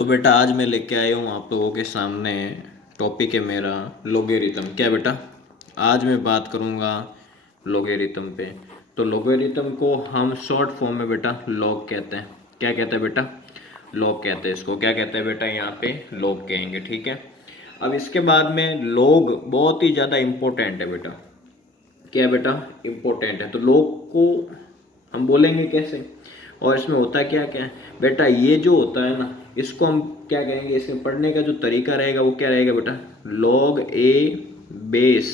तो बेटा आज मैं लेके आया हूँ आप लोगों के सामने। टॉपिक है मेरा लोगेरिथम। क्या बेटा, आज मैं बात करूँगा लोगेरिथम पे। तो लोगेरिथम को हम शॉर्ट फॉर्म में बेटा लॉग कहते हैं। क्या कहते हैं बेटा? लॉग कहते हैं इसको। क्या कहते हैं बेटा? यहाँ पे लॉग कहेंगे, ठीक है। अब इसके बाद में लॉग बहुत ही ज़्यादा इम्पोर्टेंट है बेटा। क्या है बेटा? इम्पोर्टेंट है। तो लॉग को हम बोलेंगे कैसे और इसमें होता क्या क्या है बेटा? ये जो होता है ना, इसको हम क्या कहेंगे? इसमें पढ़ने का जो तरीका रहेगा वो क्या रहेगा बेटा? लॉग ए बेस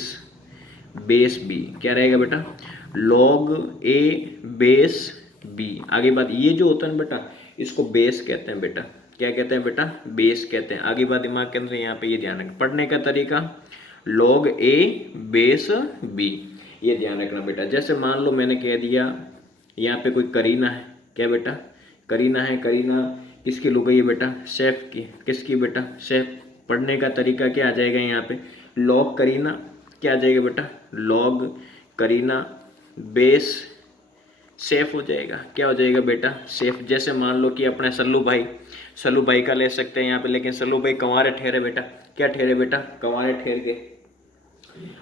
बेस बी। क्या रहेगा बेटा? लॉग ए बेस बी। आगे बात, ये जो होता है ना बेटा, इसको बेस कहते हैं बेटा। क्या कहते हैं बेटा? बेस कहते हैं। आगे बात दिमाग के अंदर यहाँ पे ये ध्यान रखना। पढ़ने का तरीका लॉग ए बेस बी, ये ध्यान रखना बेटा। जैसे मान लो मैंने कह दिया यहाँ पे कोई करीना है। क्या बेटा? करीना है। करीना किसकी लुगाई है बेटा? शेफ की। किसकी बेटा? शेफ। पढ़ने का तरीका क्या आ जाएगा यहाँ पे? लॉग करीना। क्या आ जाएगा बेटा? लॉग करीना बेस सेफ हो जाएगा। क्या हो जाएगा बेटा? सेफ। जैसे मान लो कि अपने सल्लू भाई का ले सकते हैं यहाँ पे, लेकिन सल्लू भाई कंवारे ठहरे बेटा। क्या ठहरे बेटा? कंवारे ठहर गए।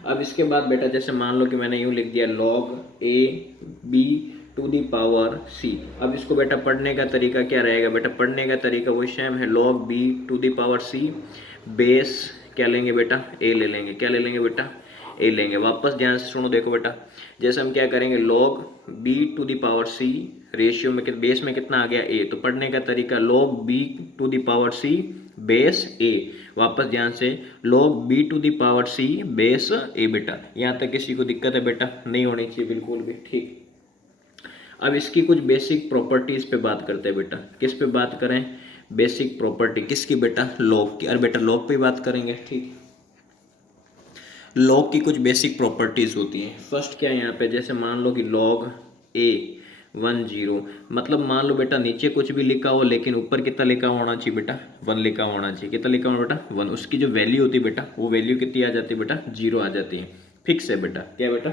अब इसके बाद बेटा जैसे मान लो कि मैंने यूं लिख दिया log A B to the power C. अब इसको बेटा पढ़ने का तरीका क्या रहेगा बेटा? पढ़ने का तरीका वही सेम है, log B to the power C base क्या लेंगे बेटा? ए ले लेंगे। क्या ले लेंगे बेटा? ए लेंगे। वापस ध्यान से सुनो, देखो बेटा, जैसे हम क्या करेंगे, log B to the power C ratio में बेस में कितना आ गया? ए। तो पढ़ने का तरीका log B to the power C base A. वापस ध्यान से, log B to the power C base A बेटा। यहाँ तक किसी को दिक्कत है बेटा? नहीं होनी चाहिए बिल्कुल भी, ठीक। अब इसकी कुछ बेसिक प्रॉपर्टीज पे बात करते हैं बेटा। किस पे बात करें? बेसिक प्रॉपर्टी किसकी बेटा? लॉग की। अरे बेटा लॉग पे बात करेंगे, ठीक। लॉग की कुछ बेसिक प्रॉपर्टीज होती हैं। फर्स्ट क्या है यहाँ पे, जैसे मान लो कि लॉग ए 10, मतलब मान लो बेटा नीचे कुछ भी लिखा हो लेकिन ऊपर कितना लिखा होना चाहिए बेटा? 1 लिखा होना चाहिए। कितना लिखा होना बेटा? 1। उसकी जो वैल्यू होती है बेटा, वो वैल्यू कितनी आ जाती है बेटा? 0 आ जाती है। फिक्स है बेटा। क्या है बेटा?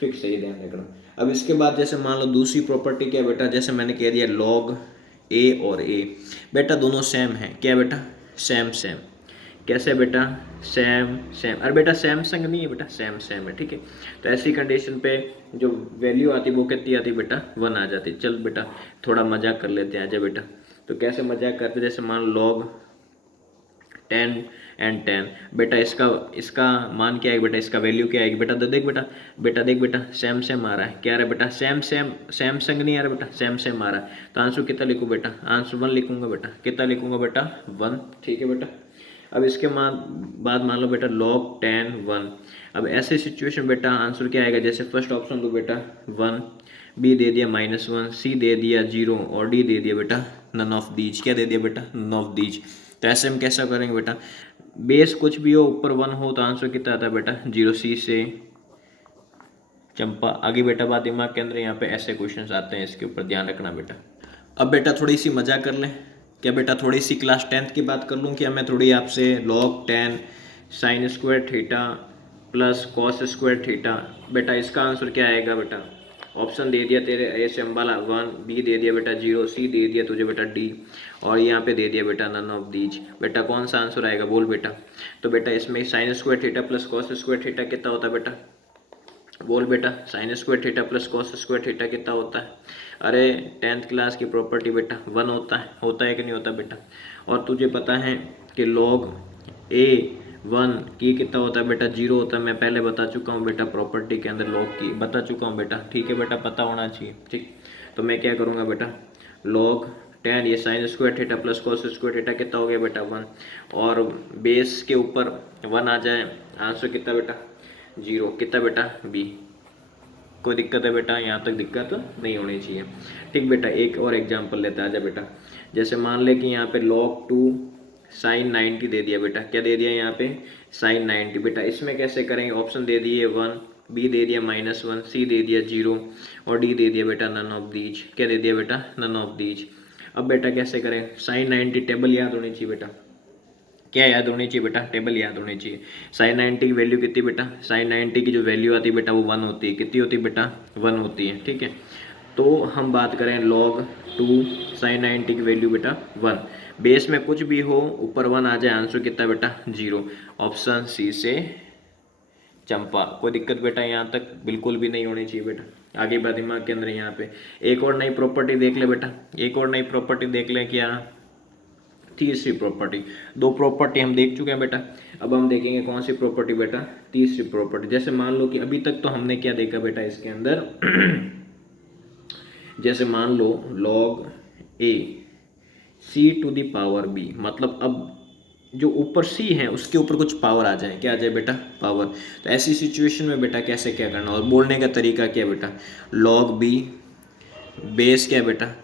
फिक्स है, ये ध्यान रखना। अब इसके बाद जैसे मान लो दूसरी प्रॉपर्टी क्या है बेटा? जैसे मैंने कह दिया लॉग ए और ए बेटा दोनों सेम है। क्या बेटा? Same same. कैसे बेटा? Same same. अरे बेटा सैमसंग नहीं है बेटा, सेम सेम है, ठीक है। तो ऐसी कंडीशन पे जो वैल्यू आती है वो कितनी आती है बेटा? 1 आ जाती है। चल बेटा थोड़ा मजाक कर लेते हैं, आजा बेटा। तो कैसे मजाक करते हैं? जैसे मान लो लॉग 10 एंड 10 बेटा, इसका इसका मान क्या है बेटा? इसका वैल्यू क्या आएगी बेटा? तो देख बेटा, देख बेटा, सेम सेम आ रहा है। क्या आ रहा है बेटा? Same same. सैमसंग नहीं आ रहा बेटा, सेम सेम आ रहा है। तो आंसर कितना लिखूँ बेटा? आंसर 1 लिखूंगा बेटा। कितना लिखूंगा बेटा? 1, ठीक है बेटा। अब इसके बाद मान लो बेटा लॉग 10 1। अब ऐसे सिचुएशन बेटा आंसर क्या आएगा? जैसे फर्स्ट ऑप्शन दो बेटा 1, बी दे दिया -1, सी दे दिया 0 और डी दे दिया बेटा नन ऑफ दीज। क्या दे दिया बेटा? None of these. तो ऐसे हम कैसा करेंगे बेटा? बेस कुछ भी हो, ऊपर 1 हो तो आंसर कितना आता है बेटा? 0। सी से चंपा। आगे बेटा बात दिमाग के अंदर, यहाँ पे ऐसे क्वेश्चंस आते हैं, इसके ऊपर ध्यान रखना बेटा। अब बेटा थोड़ी सी मजाक कर लें। क्या बेटा थोड़ी सी क्लास 10th की बात कर लूँ? क्या मैं थोड़ी आपसे log 10 sine square theta plus cos square theta, बेटा इसका आंसर क्या आएगा बेटा? ऑप्शन दे दिया तेरे ए से अम्बाला 1, बी दे दिया बेटा 0, सी दे दिया तुझे बेटा डी और यहाँ पे दे दिया बेटा नन ऑफ दीज। बेटा कौन सा आंसर आएगा बोल बेटा? तो बेटा इसमें sine square theta plus cos square theta कितना होता है बेटा? बोल बेटा, sine square theta plus cos square theta कितना होता है? अरे 10th क्लास की प्रॉपर्टी बेटा 1 होता है कि नहीं होता बेटा? और तुझे पता है कि लॉग ए 1 की कितना होता है बेटा? 0 होता है। मैं पहले बता चुका हूँ बेटा, प्रॉपर्टी के अंदर लॉग की बता चुका हूँ बेटा, ठीक है बेटा, पता होना चाहिए, ठीक। तो मैं क्या करूँगा बेटा, लॉग 10 ये sine square theta plus cos square theta कितना हो गया बेटा? 1। और बेस के ऊपर 1 आ जाए, आंसर कितना बेटा? 0। कितना बेटा? बी। कोई दिक्कत है बेटा? यहाँ तक दिक्कत नहीं होनी चाहिए, ठीक बेटा। एक और एग्जांपल लेते हैं, आजा बेटा। जैसे मान ले कि यहाँ पे log 2 साइन 90 दे दिया बेटा। क्या दे दिया यहाँ पे? साइन 90 बेटा। इसमें कैसे करेंगे? ऑप्शन दे दिए 1, बी दे दिया -1, सी दे दिया 0 और डी दे दिया बेटा नन ऑफ दीज। क्या दे दिया बेटा? None of these. अब बेटा कैसे करें? साइन 90 टेबल याद होनी चाहिए बेटा। क्या याद होनी चाहिए बेटा? टेबल याद होनी चाहिए। साइन 90 की वैल्यू कितनी बेटा? साइन 90 की जो वैल्यू आती है बेटा वो 1 होती है। कितनी होती है बेटा? 1 होती है, ठीक है। तो हम बात करें लॉग 2 साइन 90 की वैल्यू बेटा 1, बेस में कुछ भी हो ऊपर 1 आ जाए, आंसर कितना बेटा 0। ऑप्शन सी से चंपा। कोई दिक्कत बेटा यहाँ तक बिल्कुल भी नहीं होनी चाहिए बेटा। आगे बात दिमाग के अंदर यहाँ पे एक और नई प्रॉपर्टी देख ले बेटा, एक और नई प्रॉपर्टी देख ले, क्या तीसरी प्रॉपर्टी। दो प्रॉपर्टी हम देख चुके हैं बेटा, अब हम देखेंगे कौन सी प्रॉपर्टी बेटा, तीसरी प्रॉपर्टी। जैसे मान लो कि अभी तक तो हमने क्या देखा बेटा इसके अंदर जैसे मान लो log a c to the power b, मतलब अब जो ऊपर c है उसके ऊपर कुछ पावर आ जाए, क्या आ जाए बेटा पावर। तो ऐसी सिचुएशन में बेटा कैसे क्या करना, और बोलने का तरीका क्या बेटा, log b बेस क्या बेटा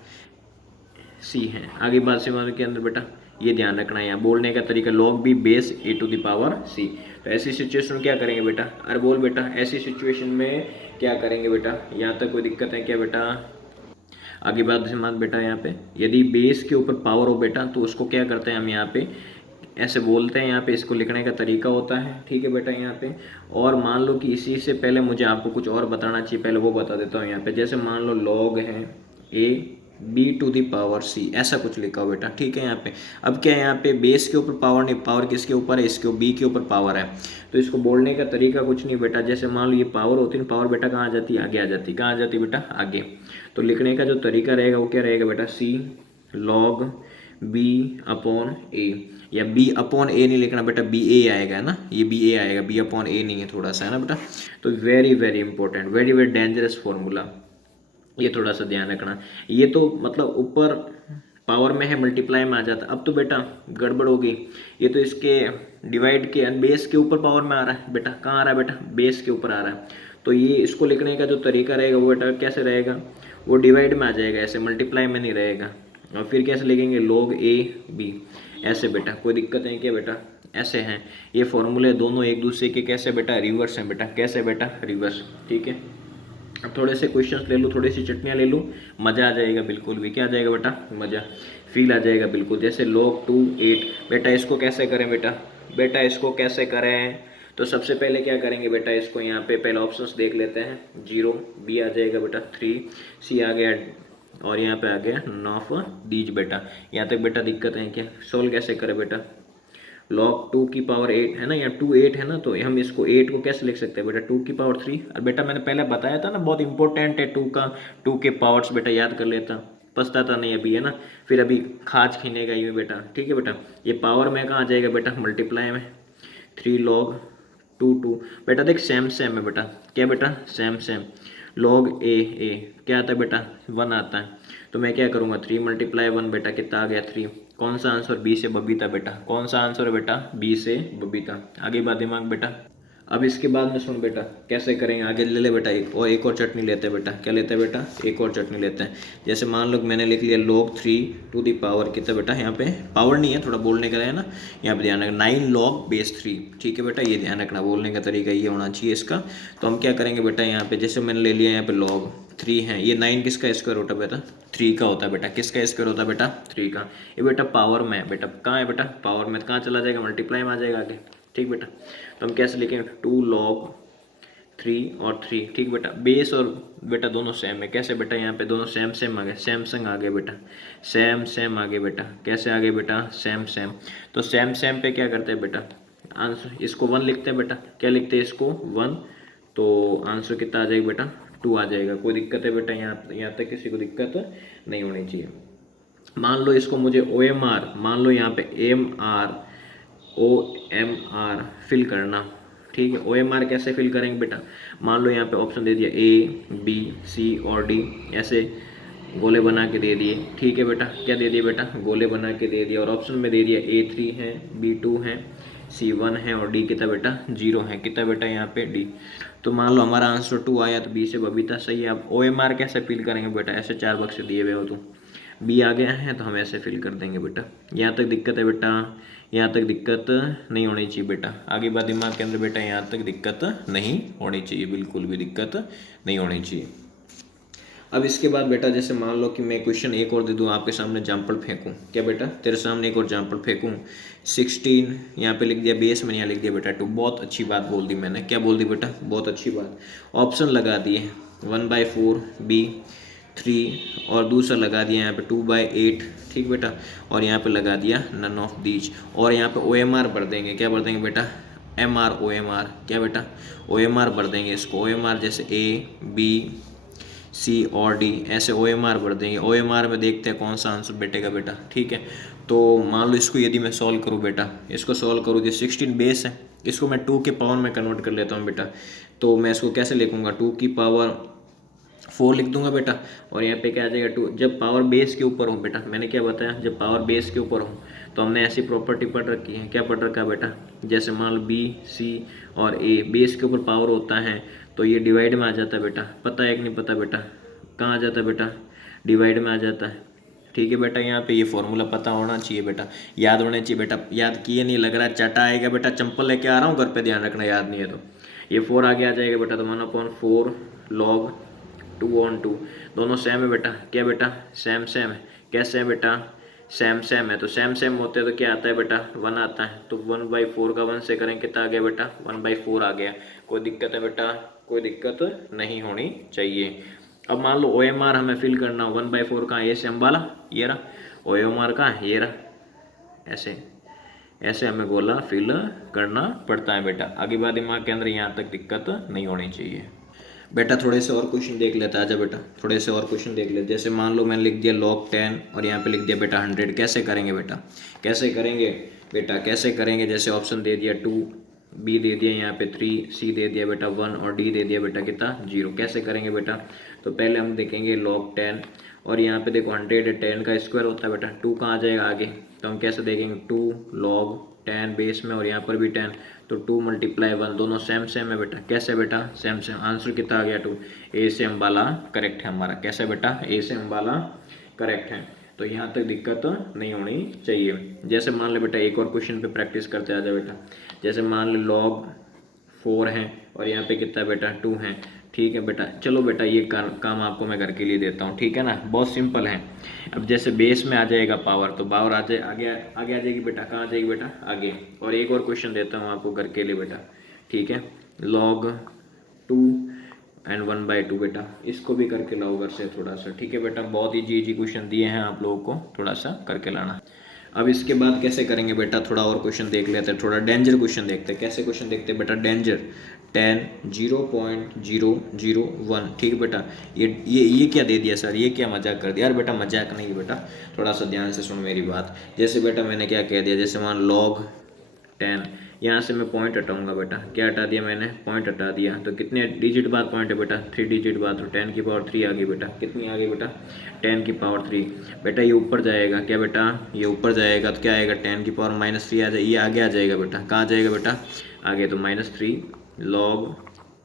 c है। आगे बात से के अंदर बेटा ये ध्यान रखना है, यहाँ बोलने का तरीका log b base a to the power c। तो ऐसी सिचुएशन में क्या करेंगे बेटा, अरे बोल बेटा ऐसी सिचुएशन में क्या करेंगे बेटा, यहाँ तक कोई दिक्कत है क्या बेटा। आगे बात से बेटा यहाँ पे यदि बेस के ऊपर पावर हो बेटा तो उसको क्या करते हैं हम यहाँ पे ऐसे बोलते हैं, यहाँ पे इसको लिखने का तरीका होता है, ठीक है बेटा यहाँ पे। और मान लो कि इसी से पहले मुझे आपको कुछ और बताना चाहिए, पहले वो बता देता हूँ यहाँ पे। जैसे मान लो log है a b to the power c, ऐसा कुछ लिखा हो बेटा, ठीक है यहाँ पे। अब क्या है यहाँ पे बेस के ऊपर पावर नहीं, पावर किसके ऊपर है, इसके b के ऊपर पावर है। तो इसको बोलने का तरीका कुछ नहीं बेटा, जैसे मान लो ये पावर होती है, पावर बेटा कहाँ आ जाती है, आगे आ जाती है, कहाँ आ जाती है बेटा आगे। तो लिखने का जो तरीका रहेगा वो क्या रहेगा बेटा, c log b upon a, या b अपॉन a नहीं लिखना बेटा, बी ए आएगा ना, ये बी ए आएगा, b अपॉन a नहीं है, थोड़ा सा है ना बेटा। तो very very important, very very dangerous formula, ये थोड़ा सा ध्यान रखना। ये तो मतलब ऊपर पावर में है मल्टीप्लाई में आ जाता, अब तो बेटा गड़बड़ होगी। ये तो इसके डिवाइड के बेस के ऊपर पावर में आ रहा है बेटा, कहाँ आ रहा है बेटा बेस के ऊपर आ रहा है। तो ये इसको लिखने का जो तरीका रहेगा वो बेटा कैसे रहेगा, वो डिवाइड में आ जाएगा, ऐसे मल्टीप्लाई में नहीं रहेगा। और फिर कैसे लिखेंगे log a b, ऐसे बेटा। कोई दिक्कत है क्या बेटा, ऐसे हैं ये फॉर्मूले दोनों एक दूसरे के कैसे बेटा रिवर्स हैं बेटा, कैसे बेटा रिवर्स, ठीक है। अब थोड़े से क्वेश्चंस ले लूँ, थोड़ी सी चटनियाँ ले लूँ, मज़ा आ जाएगा बिल्कुल भी, क्या आ जाएगा बेटा मज़ा, फील आ जाएगा बिल्कुल। जैसे log 2 8 बेटा, इसको कैसे करें बेटा, बेटा इसको कैसे करें। तो सबसे पहले क्या करेंगे बेटा, इसको यहाँ पे पहले ऑप्शंस देख लेते हैं। 0 b आ जाएगा बेटा, 3 c आ गया, और यहाँ पे आ गया 9 दीज बेटा। यहाँ तक बेटा दिक्कत है क्या, सोल्व कैसे करें बेटा, log 2 की पावर 8 है ना, यहाँ 2 8 है ना, तो हम इसको 8 को कैसे लिख सकते हैं बेटा 2 की पावर 3। और बेटा मैंने पहले बताया था ना बहुत इंपॉर्टेंट है 2 के पावर्स बेटा, याद कर लेता, पछताता नहीं अभी है ना, फिर अभी खाज खीनेगा ये बेटा, ठीक है बेटा। ये पावर में कहाँ आ जाएगा बेटा मल्टीप्लाई में, 3 log 2 बेटा देख सेम सेम है बेटा, क्या बेटा सेम सेम। log a क्या आता है बेटा 1 आता है, तो मैं क्या करूँगा 3 मल्टीप्लाई 1 बेटा, कितना आ गया 3। कौन सा आंसर, बी से बबीता बेटा, कौन सा आंसर है बेटा बी से बबीता। आगे बात दिमाग बेटा। अब इसके बाद में सुन बेटा कैसे करेंगे, आगे ले ले बेटा एक और चटनी लेते हैं बेटा, क्या लेते हैं बेटा एक और चटनी लेते हैं। जैसे मान लो मैंने लिख लिया log 3 टू दी पावर कितना बेटा, यहाँ पे पावर नहीं है थोड़ा बोलने का है ना, यहाँ पे ध्यान रखना 9 log बेस 3, ठीक है बेटा ये ध्यान रखना, बोलने का तरीका ये होना चाहिए इसका। तो हम क्या करेंगे बेटा, यहाँ पे जैसे मैंने ले लिया यहाँ पे log 3 है, ये 9 किसका स्क्वायर होता है बेटा 3 का होता है बेटा, किसका स्क्वायर होता है बेटा 3 का। ये बेटा पावर में है बेटा, कहाँ है बेटा पावर में, कहाँ चला जाएगा मल्टीप्लाई में आ जाएगा आगे, ठीक बेटा। तो हम कैसे लिखेंगे 2 log 3 और 3, ठीक बेटा। बेस और बेटा दोनों सेम है, कैसे बेटा यहाँ पे दोनों सेम सेम आ गए, सैमसंग आ गए बेटा, सेम सेम आ गए बेटा, कैसे आ गए बेटा सेम सेम। तो सेम सेम पे क्या करते हैं बेटा आंसर, इसको 1 लिखते हैं बेटा, क्या लिखते हैं इसको 1, तो आंसर कितना आ जाएगा बेटा 2 आ जाएगा। कोई दिक्कत है बेटा, यहाँ तक किसी को दिक्कत नहीं होनी चाहिए। मान लो इसको मुझे OMR, मान लो यहाँ पे OMR फिल करना, ठीक है। OMR कैसे फिल करेंगे बेटा, मान लो यहाँ पे ऑप्शन दे दिया A B C और D, ऐसे गोले बना के दे दिए, ठीक है बेटा। क्या दे दिए बेटा गोले बना के दे दिया, और ऑप्शन में दे दिया A3 है, B2 है, C1 है, और D कितना बेटा 0 है, कितना बेटा यहाँ पे D। तो मान लो हमारा आंसर 2 आया, तो B से बबीता सही है। अब OMR कैसे फिल करेंगे बेटा, ऐसे 4 बक्से दिए हुए हो तो B आ गया है तो हम ऐसे फिल कर देंगे बेटा। यहाँ तक दिक्कत है बेटा, यहाँ तक दिक्कत नहीं होनी चाहिए बेटा। आगे बात दिमाग के अंदर बेटा, यहाँ तक दिक्कत नहीं होनी चाहिए, बिल्कुल भी दिक्कत नहीं होनी चाहिए। अब इसके बाद बेटा जैसे मान लो कि मैं क्वेश्चन एक और दे दूँ आपके सामने, एग्जाम्पल फेंकूँ, क्या बेटा तेरे सामने एक और एग्जाम्पल फेंकूँ। 16 यहाँ पे लिख दिया, बेस में यहाँ लिख दिया बेटा 2, बहुत अच्छी बात बोल दी मैंने, क्या बोल दी बेटा बहुत अच्छी बात। ऑप्शन लगा दिए 1/4 B, 3 और दूसरा लगा दिया यहाँ पे 2/8, ठीक बेटा, और यहाँ पे लगा दिया नन ऑफ दीज। और यहाँ पे OMR भर देंगे, क्या भर देंगे बेटा, MR OMR, क्या बेटा OMR भर देंगे इसको, OMR जैसे A B C और D, ऐसे OMR भर देंगे। OMR में देखते हैं कौन सा आंसर बैठेगा बेटा, ठीक है। तो मान लो इसको यदि मैं सॉल्व करूँ बेटा, इसको सॉल्व करूँ तो 16 बेस है, इसको मैं 2 के पावर में कन्वर्ट कर लेता हूँ बेटा। तो मैं इसको कैसे लिखूँगा, 2 की पावर 4 लिख दूंगा बेटा, और यहाँ पे क्या आ जाएगा 2। जब पावर बेस के ऊपर हो बेटा, मैंने क्या बताया, जब पावर बेस के ऊपर हो तो हमने ऐसी प्रॉपर्टी पढ़ रखी है, क्या पढ़ रखा है बेटा, जैसे मान लो B C और A बेस के ऊपर पावर होता है तो ये डिवाइड में आ जाता है बेटा। पता है कि नहीं पता बेटा, कहाँ आ जाता है बेटा, डिवाइड में आ जाता है, ठीक है बेटा। यहाँ पे ये फॉर्मूला पता होना चाहिए बेटा, याद होना चाहिए बेटा। याद किए नहीं लग रहा, चाटा आएगा बेटा, चंपल लेके आ रहा हूँ घर पे, ध्यान रखना, याद नहीं है तो। ये 4 आगे आ जाएगा बेटा, तो 1/4 log 2/2, दोनों सेम है बेटा, क्या बेटा सेम सेम है, कैसे है बेटा सेम सेम है, तो सेम सेम होते हैं तो क्या आता है बेटा 1 आता है। तो 1/4 का 1 से करें कितना आ गया बेटा 1/4 आ गया। कोई दिक्कत है बेटा, कोई दिक्कत नहीं होनी चाहिए। अब मान लो OMR हमें फिल करना हो, 1/4 का A से अम्बाला, ये रहा, OMR का ये रहा, ऐसे ऐसे हमें गोला फिल करना पड़ता है बेटा। आगे बात दिमाग के अंदर यहाँ तक दिक्कत नहीं होनी चाहिए बेटा। थोड़े से और क्वेश्चन देख लेते हैं, आजा बेटा, थोड़े से और क्वेश्चन देख लेते। जैसे मान लो मैंने लिख दिया log 10 और यहाँ पे लिख दिया बेटा 100, कैसे करेंगे बेटा, कैसे करेंगे बेटा, कैसे करेंगे। जैसे ऑप्शन दे दिया 2, B दे दिया यहाँ पे 3, C दे दिया बेटा 1 और D दे दिया बेटा कितना 0, कैसे करेंगे बेटा। तो पहले हम देखेंगे log 10 और यहाँ पे देखो 100 है, 10 का स्क्वायर होता है बेटा, 2 कहाँ आ जाएगा आगे, तो हम कैसे देखेंगे 2 log 10 बेस में और यहाँ पर भी 10, तो 2 × 1, दोनों सेम सेम है बेटा, कैसे बेटा सेम सेम। आंसर कितना आ गया 2, A से अम्बाला करेक्ट है हमारा, कैसे बेटा A से अम्बाला करेक्ट है। तो यहाँ तक दिक्कत नहीं होनी चाहिए। जैसे मान लो बेटा एक और क्वेश्चन पे प्रैक्टिस करते आ जाए बेटा। जैसे मान लो log 4 है और यहाँ पे कितना बेटा 2 है, ठीक है बेटा। चलो बेटा ये काम आपको मैं घर के लिए देता हूँ, ठीक है ना, बहुत सिंपल है। अब जैसे बेस में आ जाएगा पावर, तो पावर आ जाए आगे आगे आ जाएगी बेटा, कहाँ आ जाएगी बेटा आगे। और एक और क्वेश्चन देता हूँ आपको घर के लिए बेटा, ठीक है, log 2 एंड 1/2 बेटा, इसको भी करके लाओ घर से थोड़ा सा, ठीक है बेटा। बहुत इजी क्वेश्चन दिए हैं आप लोगों को, थोड़ा सा करके लाना। अब इसके बाद कैसे करेंगे बेटा, थोड़ा और क्वेश्चन देख लेते हैं, थोड़ा डेंजर क्वेश्चन देखते हैं। कैसे क्वेश्चन देखते हैं बेटा, डेंजर 10 0.001, ठीक बेटा। ये क्या दे दिया सर, ये क्या मजाक कर दिया यार बेटा, मजाक नहीं बेटा, थोड़ा सा ध्यान से सुन मेरी बात। जैसे बेटा मैंने क्या कह दिया, जैसे मान log 10, यहाँ से मैं पॉइंट हटाऊंगा बेटा, क्या हटा दिया मैंने, पॉइंट हटा दिया। तो कितने डिजिट बाद पॉइंट है बेटा, 3 डिजिट बाद, तो 10 की पावर 3 आ गई बेटा, कितनी आ गई बेटा 10 की पावर 3 बेटा। ये ऊपर जाएगा, क्या बेटा ये ऊपर जाएगा तो क्या आएगा 10 की पावर -3 आ जाए, ये आगे आ जाएगा बेटा, कहाँ जाएगा बेटा आगे, तो -3 log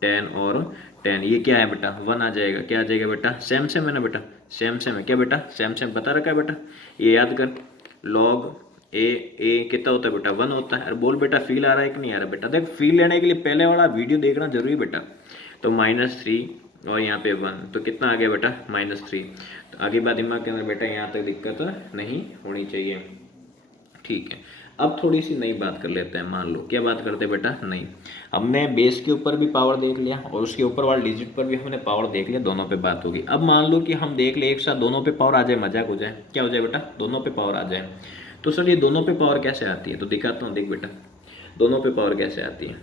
10 और 10, ये क्या है बेटा 1 आ जाएगा, क्या आ जाएगा बेटा सेम सेम है ना बेटा, सेम सेम है, क्या बेटा सेम सेम बता रखा है बेटा, ये याद कर। log ए कितना होता है बेटा 1 होता है। अरे बोल बेटा फील आ रहा है कि नहीं आ रहा बेटा, देख फील लेने के लिए पहले वाला वीडियो देखना जरूरी बेटा। तो -3 और यहाँ पे 1, तो कितना आ गया बेटा -3। तो आगे बात दिमाग के अंदर बेटा, यहाँ तक दिक्कत नहीं होनी चाहिए, ठीक है। अब थोड़ी सी नई बात कर लेते हैं। मान लो क्या बात करते हैं बेटा, नहीं, हमने बेस के ऊपर भी पावर देख लिया और उसके ऊपर वाले डिजिट पर भी हमने पावर देख लिया, दोनों पे बात होगी। अब मान लो कि हम देख ले एक साथ दोनों पे पावर आ जाए, मजाक हो जाए, क्या हो जाए बेटा दोनों पे पावर आ जाए। तो सर ये दोनों पे पावर कैसे आती है, तो दिखाता हूँ, देख बेटा दोनों पे पावर कैसे आती है।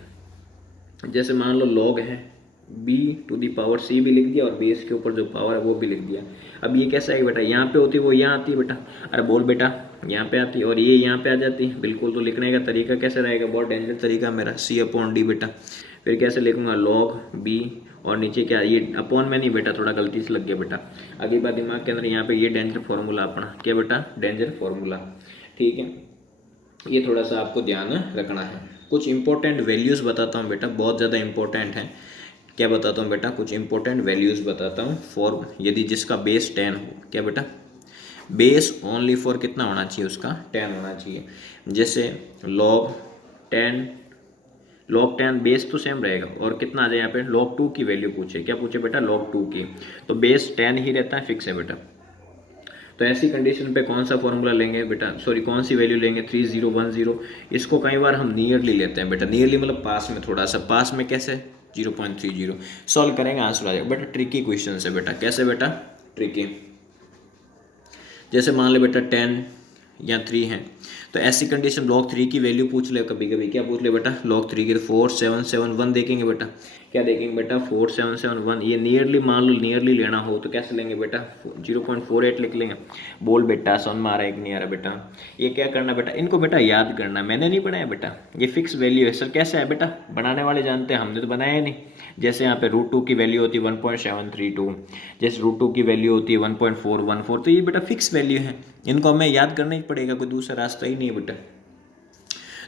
जैसे मान लो log है, B⁻C भी लिख दिया और बेस के ऊपर जो पावर है वो भी लिख दिया। अब ये कैसा है बेटा, यहाँ पे होती है वो यहाँ आती है बेटा, अरे बोल बेटा यहाँ पे आती है और ये यहाँ पे आ जाती है, बिल्कुल। तो लिखने का तरीका कैसे रहेगा, बहुत डेंजर तरीका मेरा, C/D बेटा। फिर कैसे लिखूंगा log B और नीचे क्या, ये अपॉन में नहीं बेटा, थोड़ा गलती से लग गया बेटा। अगली बात दिमाग के अंदर, यहाँ पे ये डेंजर फॉर्मूला अपना, क्या बेटा डेंजर फॉर्मूला, ठीक है। ये थोड़ा सा आपको ध्यान रखना है। कुछ इंपॉर्टेंट वैल्यूज़ बताता हूँ बेटा, बहुत ज़्यादा इंपॉर्टेंट है। क्या बताता हूँ बेटा, कुछ इंपॉर्टेंट वैल्यूज़ बताता हूँ फॉर, यदि जिसका बेस 10 हो, क्या बेटा बेस ओनली फॉर कितना होना चाहिए उसका 10 होना चाहिए। जैसे log 10 बेस तो सेम रहेगा और कितना आ जाए यहाँ पे log 2 की वैल्यू पूछे, क्या पूछे बेटा log 2 की, तो बेस 10 ही रहता है, फिक्स है बेटा। तो ऐसी कंडीशन पे कौन सा फॉर्मूला लेंगे बेटा, सॉरी कौन सी वैल्यू लेंगे 3010। इसको कई बार हम नियरली लेते हैं बेटा, नियरली मतलब पास में, थोड़ा सा पास में, कैसे 0.30 सॉल्व करेंगे आंसर आ जाएगा बेटा। ट्रिकी क्वेश्चन है बेटा, कैसे बेटा ट्रिकी। जैसे मान ले बेटा 10 या 3 है, तो ऐसी कंडीशन log 3 की वैल्यू पूछ ले, कभी कभी क्या पूछ ले बेटा log 3 की, तो 4771 देखेंगे बेटा, क्या देखेंगे बेटा 4771। ये नियरली मान लो नियरली लेना हो तो कैसे लेंगे बेटा 0.48 लिख लेंगे। बोल बेटा समझ में आ रहा है कि नहीं आ रहा बेटा। ये क्या करना बेटा, इनको बेटा याद करना, मैंने नहीं बनाया बेटा, ये फिक्स वैल्यू है। सर कैसे है बेटा, बनाने वाले जानते हैं, हमने तो बनाया नहीं। जैसे यहाँ पे √2 की वैल्यू होती है 1.732, जैसे √2 की वैल्यू होती है 1.414, तो ये बेटा फिक्स वैल्यू है, इनको हमें याद करना ही पड़ेगा, कोई दूसरा रास्ता ही नहीं है बेटा।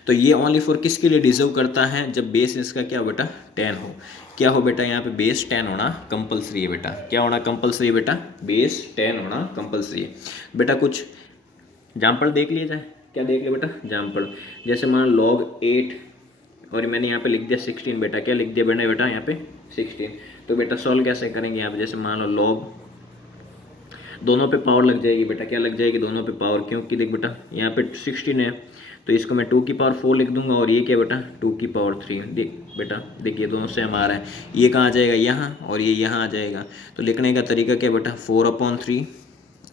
तो ये ओनली फॉर किसके लिए डिजर्व करता है, जब बेस इसका क्या हो बेटा 10 हो। क्या हो बेटा यहाँ पे बेस 10 होना कंपलसरी है बेटा, क्या होना कंपलसरी है बेटा, बेस 10 होना कंपलसरी है बेटा। कुछ एग्जाम्पल देख लिया जाए, क्या देख लिया बेटा एग्जाम्पल, जैसे मान log 8 और मैंने यहाँ पे लिख दिया 16 बेटा, क्या लिख दिया बेटा यहाँ पे 16। तो बेटा सॉल्व कैसे करेंगे यहाँ पे, जैसे मान लो log, दोनों पे पावर लग जाएगी बेटा, क्या लग जाएगी दोनों पे पावर, क्योंकि देख बेटा यहाँ पे 16 है तो इसको मैं 2 की पावर 4 लिख दूंगा, और ये क्या बेटा 2 की पावर 3। देख बेटा देखिए दोनों सेम आ रहा है, ये कहाँ आ जाएगा यहाँ, और ये यहाँ आ जाएगा। तो लिखने का तरीका क्या बेटा 4/3,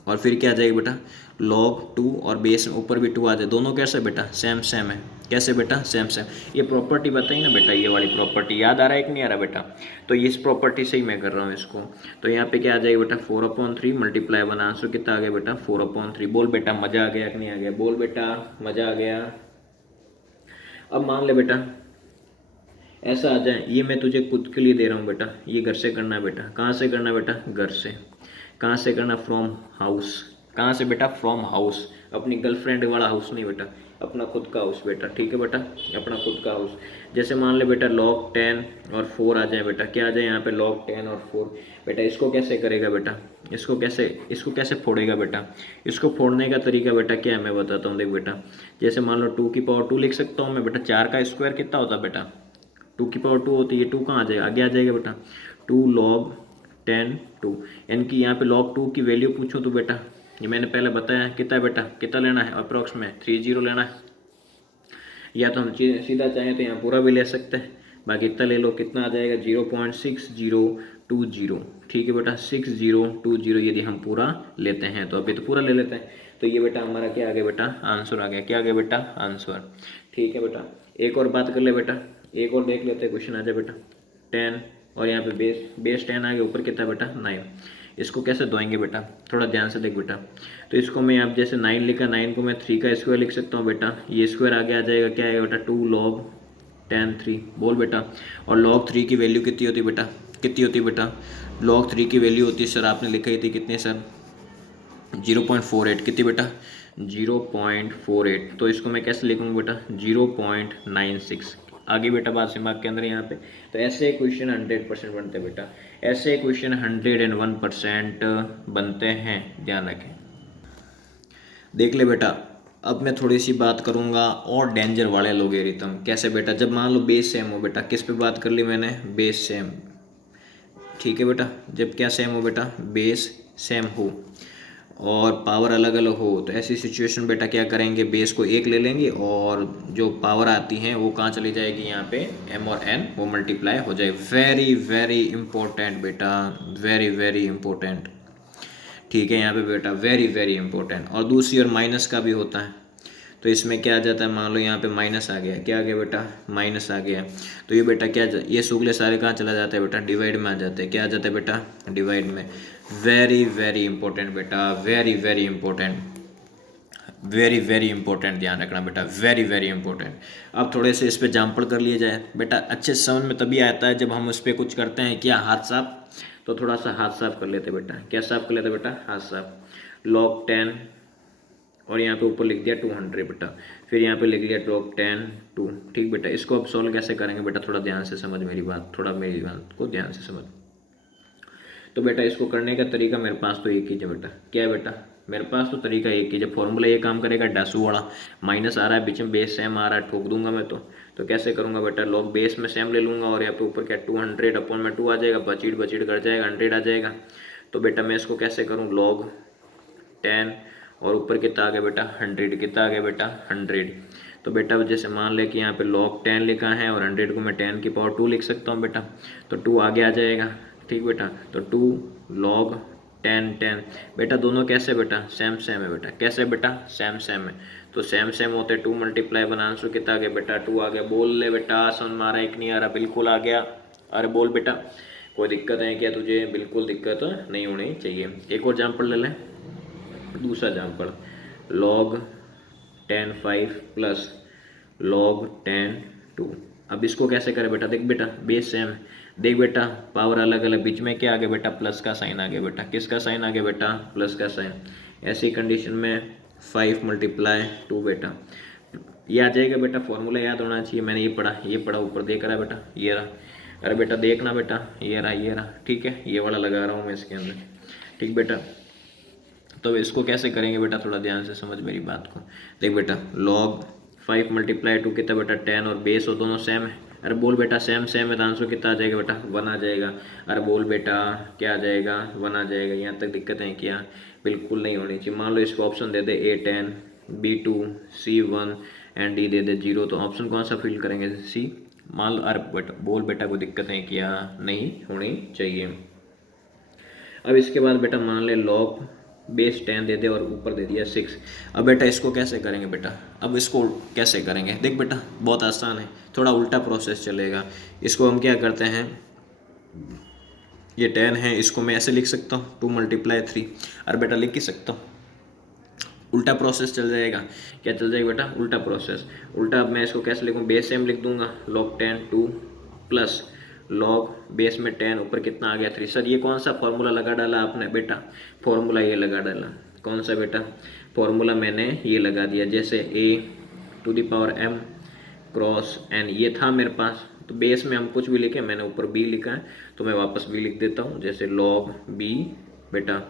और फिर क्या आ जाएगा बेटा log 2, और बेस में ऊपर भी 2 आ जाए, दोनों कैसे बेटा सेम सेम है, कैसे बेटा सेम सेम। ये प्रॉपर्टी बताई ना बेटा, ये वाली प्रॉपर्टी याद आ रहा है कि नहीं आ रहा बेटा, तो इस प्रॉपर्टी से ही मैं कर रहा हूँ इसको। तो यहाँ पे क्या आ जाएगा बेटा 4/3 मल्टीप्लाई 1, आंसर कितना आ गया बेटा 4/3। बोल बेटा मजा आ गया कि नहीं आ गया, बोल बेटा मजा आ गया। अब मान ले बेटा ऐसा आ जाए, ये मैं तुझे खुद के लिए दे रहा हूँ बेटा, ये घर से करना है बेटा, कहाँ से करना है बेटा घर से, कहाँ से करना फ्रॉम हाउस, कहाँ से बेटा फ्रॉम हाउस, अपनी गर्लफ्रेंड वाला हाउस नहीं बेटा, अपना खुद का हाउस बेटा, ठीक है बेटा अपना खुद का हाउस। जैसे मान ले बेटा log 10 और 4 आ जाए बेटा, क्या आ जाए यहाँ पे log 10 और 4 बेटा, इसको कैसे करेगा बेटा, इसको कैसे फोड़ेगा बेटा, इसको फोड़ने का तरीका बेटा क्या है मैं बताता हूँ। देख बेटा जैसे मान लो 2 की पावर 2 लिख सकता हूँ मैं बेटा, 4 का स्क्वायर कितना होता है बेटा 2 की पावर 2 होती है, 2 कहाँ आ जाएगा आगे आ जाएगा बेटा 2 log 10 2, यानी कि यहाँ पे log 2 की वैल्यू पूछो तो बेटा ये मैंने पहले बताया कितना है बेटा, कितना लेना है अप्रॉक्स में 30 लेना है, या तो हम सीधा चाहें तो यहाँ पूरा भी ले सकते हैं, बाकी इतना ले लो, कितना आ जाएगा 0.6020, ठीक है बेटा 6020 यदि हम पूरा लेते हैं, तो अभी तो पूरा ले लेते हैं, तो ये बेटा हमारा क्या आ गया बेटा आंसर आ गया, क्या आ गया बेटा आंसर, ठीक है बेटा। एक और बात कर ले बेटा, एक और देख लेते हैं क्वेश्चन आ जाए बेटा 10 और यहाँ पे बेस 10 आ गया, ऊपर कितना बेटा 9, इसको कैसे धोएंगे बेटा थोड़ा ध्यान से देख बेटा। तो इसको मैं आप जैसे 9 लिखा, 9 को मैं 3 का स्क्वायर लिख सकता हूँ बेटा, ये स्क्वायर आगे आ जाएगा, क्या आएगा बेटा 2 log 10 3, बोल बेटा। और log 3 की वैल्यू कितनी होती है बेटा, कितनी होती है बेटा log 3 की वैल्यू होती है सर, आपने लिखा ही थी कितनी सर 0.48, कितनी बेटा 0.48, तो इसको मैं कैसे लिखूँगा बेटा 0.96। आगे बेटा बात दिमाग के अंदर यहाँ पे। तो ऐसे क्वेश्चन 100% बनते हैं बेटा, ऐसे क्वेश्चन 101% बनते हैं, ध्यान रखें। देख ले बेटा अब मैं थोड़ी सी बात करूँगा और डेंजर वाले लोगेरिथम, कैसे बेटा, जब मान लो बेस सेम हो बेटा, किस पे बात कर ली मैंने बेस सेम, ठीक है बेटा, जब क्या सेम हो बेटा बेस सेम हो और पावर अलग अलग हो, तो ऐसी सिचुएशन बेटा क्या करेंगे, बेस को 1 ले लेंगे और जो पावर आती है वो कहाँ चली जाएगी, यहाँ पे m और n वो मल्टीप्लाई हो जाए। वेरी वेरी इंपॉर्टेंट बेटा, वेरी वेरी इंपॉर्टेंट, ठीक है यहाँ पे बेटा वेरी वेरी इंपॉर्टेंट। और दूसरी और माइनस का भी होता है, तो इसमें क्या आ जाता है, मान लो यहाँ पे माइनस आ गया, क्या आ गया बेटा माइनस आ गया, तो ये बेटा क्या ये शुगले सारे कहाँ चला जाता है बेटा डिवाइड में आ जाते हैं, क्या आ जाता है बेटा डिवाइड में। वेरी वेरी इंपॉर्टेंट बेटा, very very important, very very important, ध्यान रखना बेटा वेरी वेरी इंपॉर्टेंट। अब थोड़े से इस पे एग्जाम्पल कर लिए जाए बेटा, अच्छे समझ में तभी आता है जब हम उस पर कुछ करते हैं, क्या हाथ साफ, तो थोड़ा सा हाथ साफ कर लेते बेटा, क्या साफ कर लेते बेटा हाथ साफ। log 10 और यहाँ पे ऊपर लिख दिया 200 बेटा, फिर यहाँ पे लिख दिया log 10 2, ठीक बेटा। इसको अब सॉल्व कैसे करेंगे बेटा, थोड़ा ध्यान से समझ मेरी बात, थोड़ा मेरी बात को ध्यान से समझ। तो बेटा इसको करने का तरीका मेरे पास तो एक ही है बेटा, क्या है बेटा मेरे पास तो तरीका एक ही है, फॉर्मूला ये काम करेगा, डासू वाला, माइनस आ रहा है बीच में, बेस सेम आ रहा है, ठोक दूंगा मैं तो कैसे करूंगा बेटा, लॉग बेस में सेम ले लूंगा और यहाँ पे ऊपर क्या 200 अपॉन में 2 आ जाएगा, बचीड़ बचीड़ कर जाएगा 100 आ जाएगा। तो बेटा मैं इसको कैसे करूँ, log 10 और ऊपर कितना आ गया बेटा 100, कितना आ गया बेटा 100। तो बेटा जैसे मान ले कि यहाँ पे log 10 लिखा है और 100 को मैं 10 की पावर 2 लिख सकता हूँ बेटा, तो 2 आगे आ जाएगा, ठीक बेटा। तो 2 log टेन टेन। बेटा दोनों कैसे बेटा सेम सेम है बेटा, कैसे बेटा सेम सेम है, तो सेम सेम होते 2 मल्टीप्लाई वन आंसर कितना आ गया बेटा 2 आ गया। बोल ले बेटा समझ में आ रहा है कि नहीं आ रहा, बिल्कुल आ गया। अरे बोल बेटा कोई दिक्कत है क्या तुझे, बिल्कुल दिक्कत नहीं होनी चाहिए। एक और एग्जाम्पल ले लें, दूसरा एग्जाम्पल लॉग 10 5 प्लस लॉग 10 2। अब इसको कैसे करें बेटा, देख बेटा बेस सेम, देख बेटा पावर अलग अलग, बीच में क्या आ गया बेटा प्लस का साइन आ गया बेटा, किसका साइन आ गया बेटा प्लस का साइन। ऐसी कंडीशन में 5 मल्टीप्लाई 2 बेटा ये आ जाएगा बेटा, फॉर्मूला याद होना चाहिए, मैंने ये पढ़ा ऊपर देख रहा है बेटा, ये रहा। अरे बेटा देखना बेटा ये रहा ठीक है, ये वाला लगा रहा हूँ मैं इसके अंदर, ठीक बेटा। तो इसको कैसे करेंगे बेटा, थोड़ा ध्यान से समझ मेरी बात को। देख बेटा log 5 मल्टीप्लाई 2 कितना बेटा 10 और बेस और दोनों सेम है। अरे बोल बेटा सेम सेम है तो आंसर कितना आ जाएगा बेटा 1 आ जाएगा। अरे बोल बेटा क्या आ जाएगा 1 आ जाएगा। यहाँ तक दिक्कत है क्या, बिल्कुल नहीं होनी चाहिए। मान लो इसको option they they A10 B2 C1 and D दे दे 0, तो ऑप्शन कौन सा फिल करेंगे C। मान लो अरे बेटा बोल बेटा कोई दिक्कत है क्या, नहीं होनी चाहिए। अब इसके बाद बेटा मान ले log बेस 10 दे दे और ऊपर दे दिया 6। अब बेटा इसको कैसे करेंगे बेटा, अब इसको कैसे करेंगे, देख बेटा बहुत आसान है, थोड़ा उल्टा प्रोसेस चलेगा। इसको हम क्या करते हैं, ये 10 है इसको मैं ऐसे लिख सकता हूँ 2 मल्टीप्लाई 3। अरे बेटा लिख ही सकता हूँ, उल्टा प्रोसेस चल जाएगा। क्या चल जाएगा बेटा उल्टा प्रोसेस। उल्टा अब मैं इसको कैसे लिखूँ, बेस सेम लिख दूंगा log 10 2 प्लस लॉग बेस में 10 ऊपर कितना आ गया 3। सर ये कौन सा फॉर्मूला लगा डाला आपने बेटा, फॉर्मूला ये लगा डाला, कौन सा बेटा फॉर्मूला मैंने ये लगा दिया, जैसे a⁴m क्रॉस n ये था मेरे पास, तो बेस में हम कुछ भी लिखे, मैंने ऊपर b लिखा है तो मैं वापस b लिख देता हूँ, जैसे log b बेटा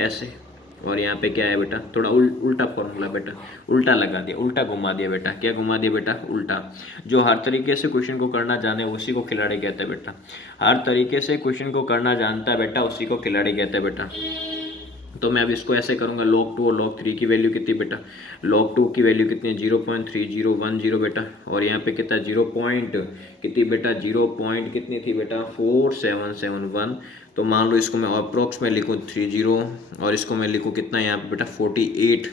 ऐसे। और यहाँ पे क्या है बेटा थोड़ा उल्टा फॉर्मूला बेटा, उल्टा लगा दिया, उल्टा घुमा दिया बेटा। क्या घुमा दिया बेटा उल्टा। जो हर तरीके से क्वेश्चन को करना जाने उसी को खिलाड़ी कहते हैं बेटा, हर तरीके से क्वेश्चन को करना जानता है बेटा उसी को खिलाड़ी कहते हैं बेटा। तो मैं अब इसको ऐसे करूँगा log 2 और log 3 की वैल्यू कितनी बेटा, log 2 की वैल्यू कितनी है 0.3010 बेटा, और यहाँ पे कितना 0 पॉइंट कितनी बेटा 0 पॉइंट कितनी थी बेटा 4771। तो मान लो इसको मैं अप्रोक्स में लिखूँ 30 और इसको मैं लिखूँ कितना यहाँ पे बेटा 48।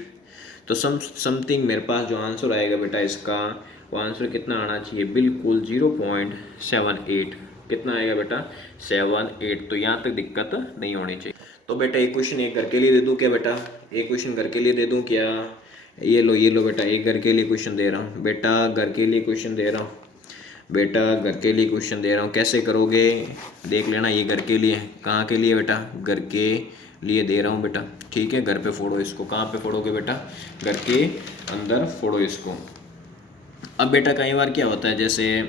तो समथिंग मेरे पास जो आंसर आएगा बेटा इसका, वो आंसर कितना आना चाहिए बिल्कुल 0.78। कितना आएगा बेटा 78। तो यहाँ तक दिक्कत नहीं होनी चाहिए। तो बेटा एक क्वेश्चन एक घर के लिए दे दूँ क्या बेटा, एक क्वेश्चन घर के लिए दे दूँ क्या, ये लो बेटा एक घर के लिए क्वेश्चन दे रहा हूँ बेटा, घर के लिए क्वेश्चन दे रहा हूँ बेटा, घर के लिए क्वेश्चन दे रहा हूँ। कैसे करोगे देख लेना, ये घर के लिए, कहाँ के लिए बेटा घर के लिए दे रहा हूँ बेटा, ठीक है। घर पे फोड़ो इसको, कहाँ पे फोड़ोगे बेटा घर के अंदर फोड़ो इसको। अब बेटा कई बार क्या होता है, जैसे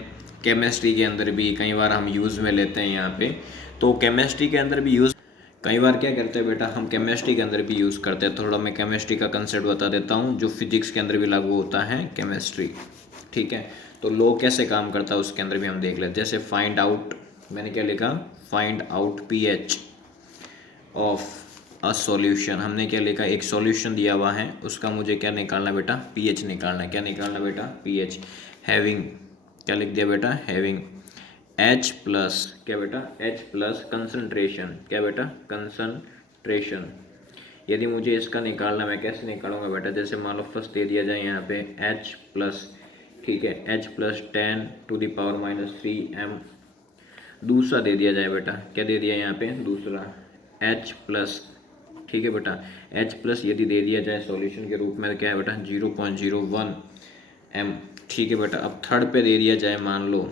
केमिस्ट्री के अंदर भी कई बार हम यूज़ में लेते हैं यहाँ पे, तो केमिस्ट्री के अंदर भी यूज़ कई बार क्या करते हैं बेटा, हम केमिस्ट्री के अंदर भी यूज़ करते हैं। थोड़ा मैं केमिस्ट्री का कंसेप्ट बता देता हूँ जो फिजिक्स के अंदर भी लागू होता है केमिस्ट्री, ठीक है। तो लॉ कैसे काम करता है उसके अंदर भी हम देख लेते हैं। जैसे फाइंड आउट, मैंने क्या लिखा find out pH of a solution, हमने क्या लिखा एक सॉल्यूशन दिया हुआ है उसका मुझे क्या निकालना बेटा pH निकालना है। क्या निकालना बेटा pH, हैविंग क्या लिख दिया बेटा हैविंग H प्लस क्या बेटा H प्लस कंसनट्रेशन, क्या बेटा कंसनट्रेशन। यदि मुझे इसका निकालना, मैं कैसे निकालूंगा बेटा, जैसे मान लो फर्स्ट दे दिया जाए यहाँ पे H प्लस, ठीक है H प्लस 10⁻³ दूसरा दे दिया जाए बेटा, क्या दे दिया यहाँ पे दूसरा H प्लस, ठीक है बेटा H प्लस यदि दे दिया जाए सॉल्यूशन के रूप में क्या है बेटा 0.01 m, ठीक है बेटा। अब थर्ड पे दे दिया जाए मान लो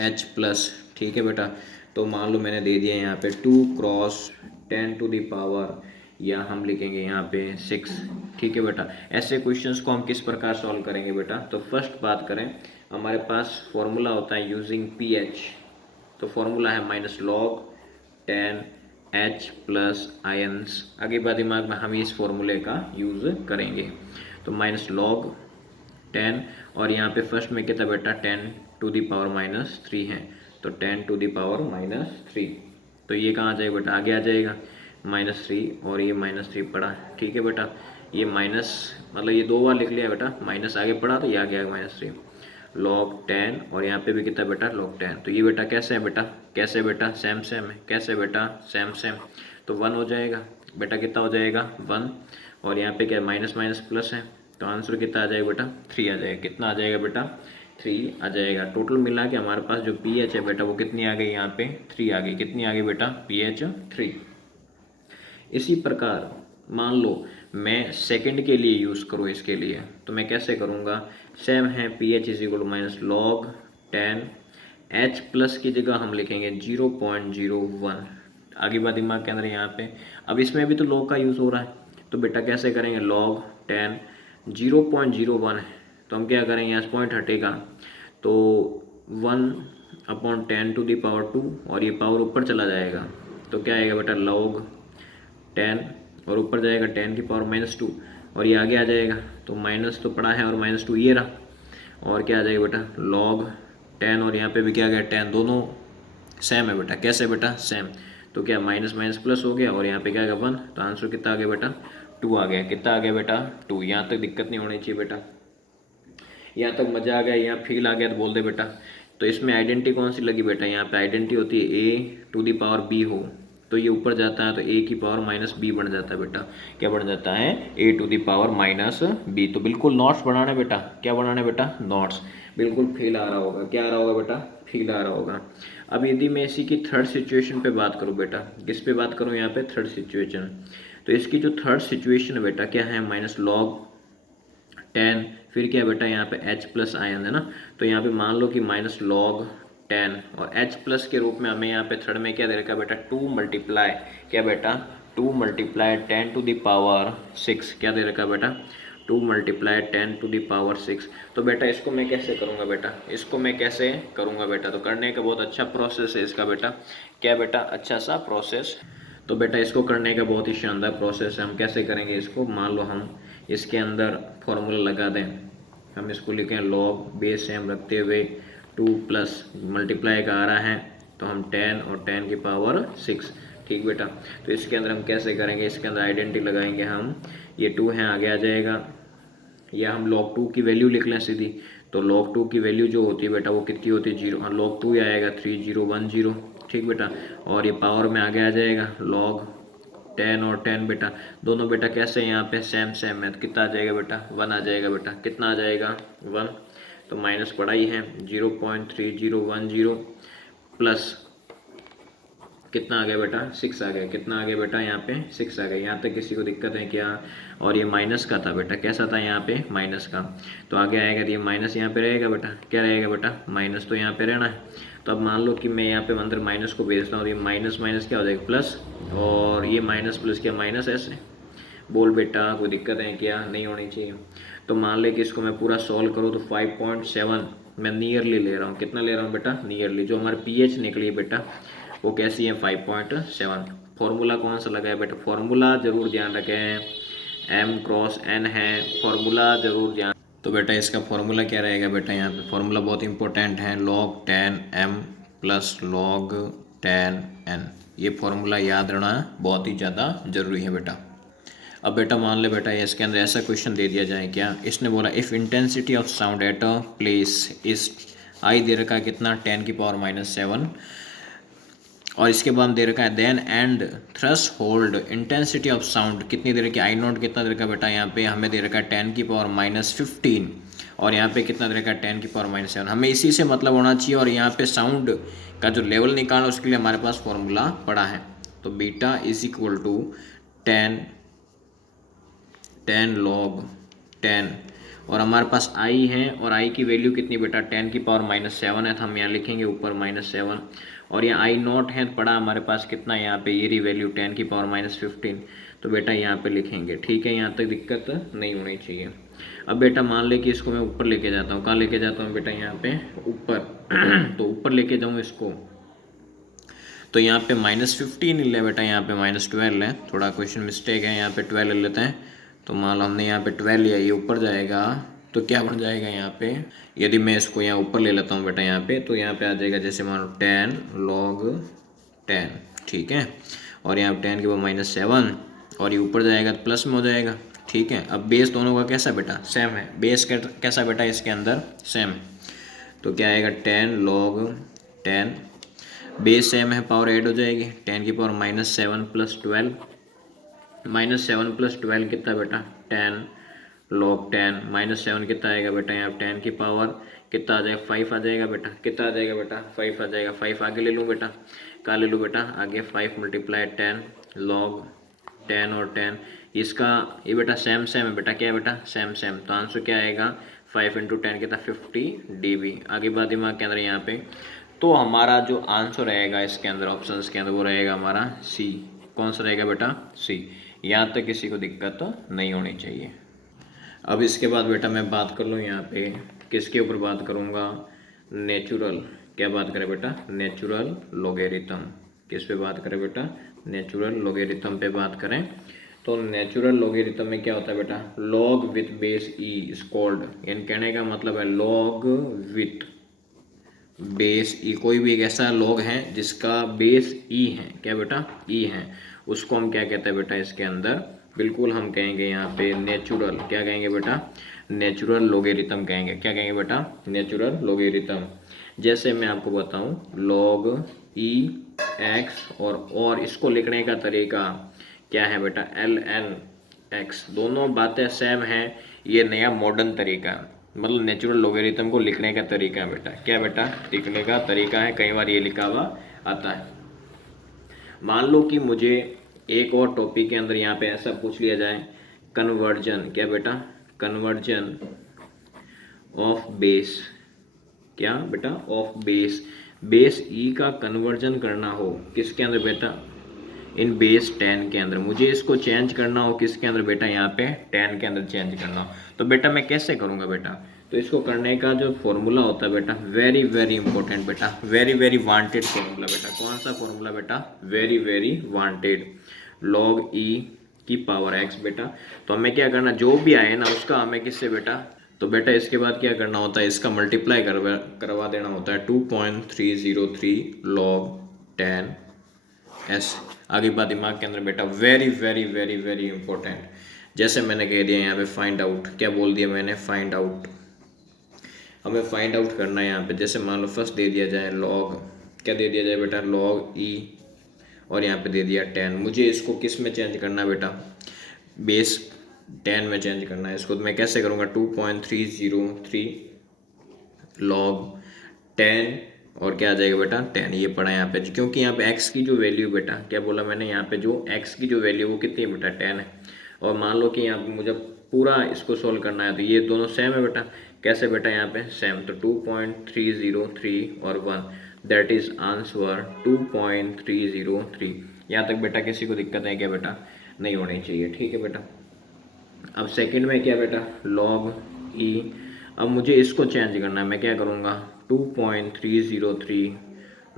H प्लस, ठीक है बेटा, तो मान लो मैंने दे दिया यहाँ पे 2 क्रॉस 10⁻, या हम लिखेंगे यहाँ पे 6, ठीक है बेटा। ऐसे क्वेश्चंस को हम किस प्रकार सॉल्व करेंगे बेटा, तो फर्स्ट बात करें, हमारे पास फॉर्मूला होता है यूजिंग pH, तो फॉर्मूला है -log 10 H प्लस आयंस। आगे बात दिमाग में हम इस फॉर्मूले का यूज़ करेंगे, तो -log 10 और यहाँ पे फर्स्ट में कितना बेटा 10⁻³ है, तो 10⁻³ तो ये कहाँ आ जाएगा बेटा आगे आ जाएगा -3 और ये -3 पड़ा, ठीक है बेटा। ये माइनस मतलब ये 2 बार लिख लिया बेटा, माइनस आगे पड़ा तो ये आ गया -3 log 10 और यहाँ पे भी कितना बेटा log 10। तो ये बेटा कैसे है बेटा, कैसे बेटा सेम सेम है, कैसे बेटा सेम सेम। तो 1 हो जाएगा बेटा, कितना हो जाएगा 1। और यहाँ पे क्या माइनस माइनस प्लस है, तो आंसर कितना आ जाएगा बेटा 3 आ जाएगा। कितना आ जाएगा बेटा 3 आ जाएगा। टोटल मिला के हमारे पास जो पीएच है बेटा वो कितनी आ गई यहाँ पे 3 आ गई। कितनी आ गई बेटा पीएच 3। इसी प्रकार मान लो मैं सेकंड के लिए यूज़ करूँ इसके लिए, तो मैं कैसे करूँगा, सेम है P H is equal minus log 10 H plus की जगह हम लिखेंगे 0.01। आगे बात दिमाग के अंदर यहाँ पे। अब इसमें भी तो लॉग का यूज़ हो रहा है, तो बेटा कैसे करेंगे, लॉग 10 0.01 है तो हम क्या करेंगे, यहाँ से पॉइंट हटेगा तो 1/10⁻², और ये पावर ऊपर चला जाएगा तो क्या आएगा बेटा लॉग 10, और ऊपर जाएगा 10⁻², और ये आगे आ जाएगा तो माइनस तो पड़ा है और -2 ये रहा, और क्या आ जाएगा बेटा लॉग 10, और यहाँ पे भी क्या आ गया 10, दोनों सेम है बेटा। कैसे बेटा सेम, तो क्या माइनस माइनस प्लस हो गया, और यहाँ पे क्या आ गया 1, तो आंसर कितना आ गया बेटा 2 आ गया। कितना आ गया बेटा 2। यहाँ तक दिक्कत नहीं होनी चाहिए बेटा, यहाँ तक मजा आ गया, यहाँ फील आ गया तो बोल दे बेटा। तो इसमें आइडेंटिटी कौन सी लगी बेटा, यहाँ पे आइडेंटिटी होती है a⁻b हो, तो ये ऊपर जाता है तो a⁻−b बन जाता है बेटा। क्या बन जाता है a⁻−b। तो बिल्कुल नोट्स बनाना है बेटा। क्या बनाना है बेटा नोट्स। बिल्कुल फील आ रहा होगा, क्या आ रहा होगा बेटा फील आ रहा होगा। अब यदि मैं इसी की थर्ड सिचुएशन पे बात करूँ बेटा, किस पे बात करूँ यहाँ पे थर्ड सिचुएशन, तो इसकी जो थर्ड सिचुएशन है बेटा क्या है माइनस लॉग 10, फिर क्या है बेटा यहाँ पे h प्लस आयन है ना, तो यहाँ पे मान लो कि माइनस लॉग 10 और h प्लस के रूप में हमें यहाँ पे थर्ड में क्या दे रखा है बेटा 2 मल्टीप्लाई, क्या बेटा 2 मल्टीप्लाई 10⁻6, क्या दे रखा है बेटा 2 मल्टीप्लाई 10⁻6। तो बेटा इसको मैं कैसे करूँगा बेटा, इसको मैं कैसे करूँगा बेटा, तो करने का बहुत अच्छा प्रोसेस है इसका बेटा। क्या बेटा अच्छा सा प्रोसेस, तो बेटा इसको करने का बहुत ही शानदार प्रोसेस है। हम कैसे करेंगे इसको, मान लो हम इसके अंदर फॉर्मूला लगा दें, हम इसको लिखें लॉग बेस सेम रखते हुए 2 प्लस मल्टीप्लाई का आ रहा है तो हम 10 और 10⁻6, ठीक बेटा। तो इसके अंदर हम कैसे करेंगे, इसके अंदर आइडेंटिटी लगाएंगे हम, ये 2 है आगे आ जाएगा, या हम log 2 की वैल्यू लिख लें सीधी, तो log 2 की वैल्यू जो होती है बेटा वो कितनी होती है 0, log 2 आएगा 3010, ठीक बेटा। और ये पावर में आगे आ जाएगा log 10 और 10 बेटा, दोनों बेटा कैसे यहाँ पे सेम सेम है, तो कितना आ जाएगा बेटा 1 आ जाएगा बेटा। कितना आ जाएगा 1, तो माइनस पड़ा ही है 0.3010 प्लस कितना आ गया बेटा 6 आ गया। कितना आ गया बेटा यहाँ पे 6 आ गया। यहाँ तक किसी को दिक्कत है क्या, और ये माइनस का था बेटा, कैसा था यहाँ पे माइनस का, तो आगे आएगा तो ये माइनस यहाँ पे रहेगा बेटा, क्या रहेगा बेटा माइनस, तो यहाँ पे रहना है। तो अब मान लो कि मैं यहाँ पे अंदर माइनस को भेजता हूँ तो ये माइनस माइनस क्या हो जाएगा प्लस, और ये माइनस प्लस क्या माइनस ऐसे, बोल बेटा कोई दिक्कत है क्या, नहीं होनी चाहिए। तो मान ले कि इसको मैं पूरा सॉल्व करूँ तो 5.7 मैं नियरली ले रहा हूँ, कितना ले रहा हूँ बेटा नियरली, जो हमारी पीएच निकली है बेटा वो कैसी है 5.7। फॉर्मूला कौन सा लगा है बेटा, फॉर्मूला जरूर ध्यान रखें, m×n है फॉर्मूला जरूर ध्यान। तो बेटा इसका फॉर्मूला क्या रहेगा बेटा, यहाँ पे फॉर्मूला बहुत इंपॉर्टेंट है, log 10m plus log 10n, ये फॉर्मूला याद रहना बहुत ही ज़्यादा ज़रूरी है बेटा। अब बेटा मान ले बेटा इसके अंदर ऐसा क्वेश्चन दे दिया जाए, क्या इसने बोला if intensity of sound at a place इस आई दे रखा है कितना 10⁻⁷, और इसके बाद दे रखा है then and threshold intensity of sound कितनी दे रखी है I0 कितना दे रखा है बेटा, यहाँ पे हमें दे रखा है 10⁻15, और यहाँ पे कितना दे रखा है 10⁻7। हमें इसी से मतलब होना चाहिए, और यहाँ पे साउंड का जो लेवल निकालना उसके लिए हमारे पास फॉर्मूला पड़ा है, तो beta is equal to 10 log 10, और हमारे पास आई है, और आई की वैल्यू कितनी बेटा 10⁻7 है, तो हम यहाँ लिखेंगे ऊपर -7, और यहाँ I0 है पड़ा हमारे पास कितना यहाँ पे ये वैल्यू 10⁻15, तो बेटा यहाँ पे लिखेंगे, ठीक है। यहाँ तक दिक्कत नहीं होनी चाहिए। अब बेटा मान ले कि इसको मैं ऊपर लेके जाता हूँ, कहाँ लेके जाता हूँ बेटा यहाँ पे ऊपर तो ऊपर लेके जाऊँ इसको, तो यहाँ पे -15 ले बेटा, यहाँ पे -12 है, थोड़ा क्वेश्चन मिस्टेक है, यहाँ पे 12 ले लेते हैं। तो मान लो हमने यहाँ पे 12 लिया, ये ऊपर जाएगा तो क्या बन जाएगा यहाँ पे, यदि मैं इसको यहाँ ऊपर ले लेता हूँ बेटा यहाँ पे, तो यहाँ पे आ जाएगा जैसे मान लो 10 log 10, ठीक है। और यहाँ 10 के बाद -7, और ये ऊपर जाएगा तो प्लस में हो जाएगा, ठीक है। अब बेस दोनों का कैसा बेटा सेम है, बेस कैसा बेटा इसके अंदर सेम, तो क्या आएगा 10 log 10, बेस सेम है, पावर ऐड हो जाएगी, 10 की पावर -7 + 12, -7 + 12 कितना बेटा 10 log 10, -7 कितना आएगा बेटा यहाँ 10 की पावर कितना आ जाएगा 5 आ जाएगा बेटा, कितना आ जाएगा बेटा 5 आ जाएगा, 5 आगे ले लूँ बेटा, कहाँ ले लूँ बेटा आगे 5 × 10 log 10 और 10 इसका ये बेटा सेम सेम है बेटा, क्या है बेटा सेम सेम, तो आंसर क्या आएगा 5 × 10 कितना 50 dB। आगे बात दिमाग के अंदर यहाँ पे, तो हमारा जो आंसर रहेगा इसके अंदर ऑप्शंस के अंदर वो रहेगा हमारा सी। कौन सा रहेगा बेटा सी। यहाँ तक किसी को दिक्कत तो नहीं होनी चाहिए। अब इसके बाद बेटा मैं बात कर लूँ यहाँ पे किसके ऊपर बात करूँगा, नेचुरल, क्या बात करें बेटा नेचुरल लोगेरिथम। किस पे बात करें बेटा नेचुरल लोगेरिथम पे बात करें। तो नेचुरल लोगेरिथम में क्या होता है बेटा, log with base E is called, यानी कहने का मतलब है लॉग विथ बेस ई, कोई भी एक ऐसा लॉग है जिसका बेस ई है, क्या बेटा ई है, उसको हम क्या कहते हैं बेटा इसके अंदर, बिल्कुल हम कहेंगे यहाँ पे नेचुरल, क्या कहेंगे बेटा नेचुरल लोगेरिथम कहेंगे, क्या कहेंगे बेटा नेचुरल लोगेरिथम। जैसे मैं आपको बताऊं लॉग ई एक्स और इसको लिखने का तरीका क्या है बेटा ln x, दोनों बातें सेम हैं, ये नया मॉडर्न तरीका, मतलब नेचुरल लोगेरिथम को लिखने का तरीका है बेटा, क्या बेटा लिखने का तरीका है, कई बार ये लिखा हुआ आता है। मान लो कि मुझे एक और टॉपिक के अंदर यहाँ पे ऐसा पूछ लिया जाए कन्वर्जन, क्या बेटा कन्वर्जन ऑफ बेस, क्या बेटा ऑफ बेस, बेस ई का कन्वर्जन करना हो किसके अंदर बेटा इन बेस 10 के अंदर, मुझे इसको चेंज करना हो किसके अंदर बेटा यहाँ पे 10 के अंदर चेंज करना हो, तो बेटा मैं कैसे करूँगा बेटा, तो इसको करने का जो फॉर्मूला होता है बेटा वेरी वेरी इंपॉर्टेंट बेटा, वेरी वेरी वांटेड फॉर्मूला बेटा, कौन सा फॉर्मूला बेटा वेरी वेरी वांटेड, लॉग ई की पावर x बेटा। तो हमें क्या करना, जो भी आए ना उसका हमें किससे बेटा, तो बेटा इसके बाद क्या करना होता है, इसका मल्टीप्लाई करवा देना होता है 2.303 log 10 s। आगे बात दिमाग के अंदर बेटा very very very very important, जैसे मैंने कह दिया यहाँ पे फाइंड आउट, क्या बोल दिया मैंने फाइंड आउट, हमें फाइंड आउट करना है यहाँ पे, जैसे मान लो फर्स्ट दे दिया जाए लॉग, क्या दे दिया जाए बेटा लॉग ई और यहाँ पे दे दिया 10, मुझे इसको किस में चेंज करना है बेटा बेस 10 में चेंज करना है इसको, तो मैं कैसे करूँगा 2.303 log 10 और क्या आ जाएगा बेटा 10, ये पढ़ा यहाँ पे, क्योंकि यहाँ पे x की जो वैल्यू बेटा, क्या बोला मैंने यहाँ पे जो x की जो वैल्यू वो कितनी है बेटा 10 है, और मान लो कि यहाँ पे मुझे पूरा इसको सोल्व करना है तो ये दोनों सेम है बेटा, कैसे बेटा यहाँ पे सेम, तो 2.303 और 1 दैट इज आंसर 2.303। यहाँ तक बेटा किसी को दिक्कत है क्या बेटा, नहीं होनी चाहिए, ठीक है बेटा। अब सेकंड में क्या बेटा log e, अब मुझे इसको चेंज करना है, मैं क्या करूँगा 2.303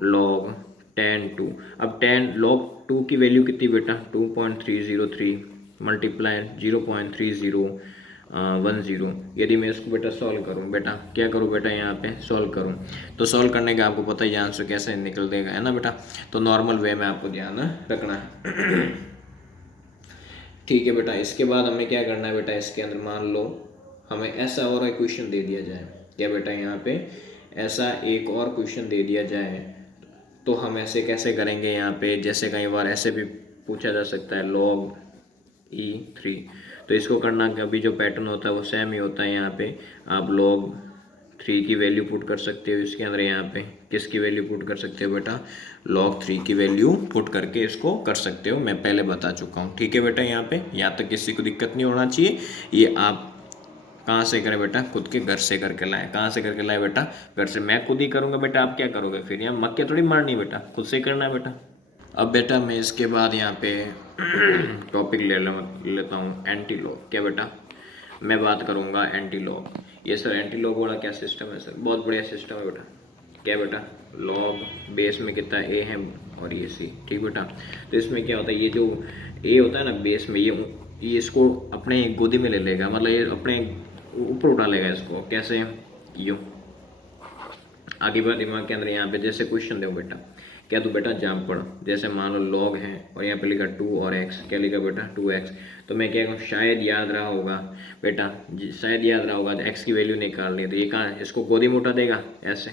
log 10 2, अब 10 log 2 की वैल्यू कितनी बेटा 2.303 मल्टीप्लाई 0.3010, यदि मैं इसको बेटा सॉल्व करूँ, बेटा क्या करूँ बेटा यहाँ पे सॉल्व करूँ, तो सॉल्व करने का आपको पता ही आंसर कैसे निकल देगा है ना बेटा, तो नॉर्मल वे में आपको ध्यान रखना है ठीक है बेटा। इसके बाद हमें क्या करना है बेटा, इसके अंदर मान लो हमें ऐसा और एक क्वेश्चन दे दिया जाए, क्या बेटा यहाँ पे ऐसा एक और क्वेश्चन दे दिया जाए, तो हम ऐसे कैसे करेंगे यहाँ पे, जैसे कई बार ऐसे भी पूछा जा सकता है log e3, तो इसको करना कभी जो पैटर्न होता है वो सेम ही होता है, यहाँ पे आप log 3 की वैल्यू पुट कर सकते हो इसके अंदर, यहाँ पे किसकी वैल्यू पुट कर सकते हो बेटा log 3 की वैल्यू पुट करके इसको कर सकते हो, मैं पहले बता चुका हूँ, ठीक है बेटा। यहाँ पे यहाँ तक किसी को दिक्कत नहीं होना चाहिए, ये आप कहाँ से करें बेटा, खुद के घर से करके लाए, कहाँ से करके लाए बेटा घर से, मैं खुद ही करूँगा बेटा, आप क्या करोगे फिर, यहाँ मक्के थोड़ी मारनी बेटा, खुद से करना है बेटा। अब बेटा मैं इसके बाद यहाँ पे टॉपिक लेता हूँ एंटी लॉग, क्या बेटा मैं बात करूँगा एंटी लॉग। ये सर एंटी लॉग वाला क्या सिस्टम है सर, बहुत बढ़िया सिस्टम है बेटा, क्या बेटा लॉग बेस में कितना ए है और ये सी, ठीक बेटा। तो इसमें क्या होता है, ये जो ए होता है ना बेस में, ये इसको अपने गोदी में ले लेगा, मतलब ये अपने ऊपर उठा लेगा इसको, कैसे यूँ। आगे बार दिमाग के अंदर यहाँ पे जैसे क्वेश्चन दो बेटा, क्या तो बेटा जामपड़, जैसे मान लो लॉग है और यहाँ पे लिखा 2 और x, क्या लिखा बेटा 2x, तो मैं क्या कहूँ शायद याद रहा होगा बेटा, शायद याद रहा होगा x की वैल्यू निकालनी है, तो ये कहाँ इसको गोदी में उठा देगा ऐसे,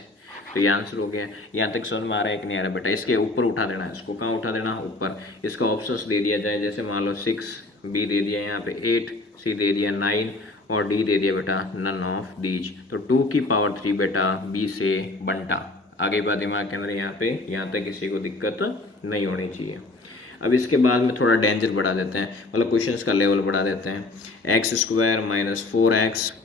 तो ये आंसर हो गया। यहाँ तक समझ में आ रहा है कि नहीं आ रहा बेटा? इसके ऊपर उठा देना है, इसको कहाँ उठा देना? ऊपर। इसका ऑप्शंस दे दिया जाए, जैसे मान लो 6, बी दे दिया यहाँ पे 8, सी दे दिया 9 और डी दे दिया बेटा नन ऑफ दीज। तो 2 की पावर 3 बेटा बी से बंटा। आगे बात दिमाग के अंदर यहाँ पे, यहाँ तक किसी को दिक्कत नहीं होनी चाहिए। अब इसके बाद में थोड़ा डेंजर बढ़ा देते हैं, मतलब क्वेश्चंस का लेवल बढ़ा देते हैं। X square minus 4x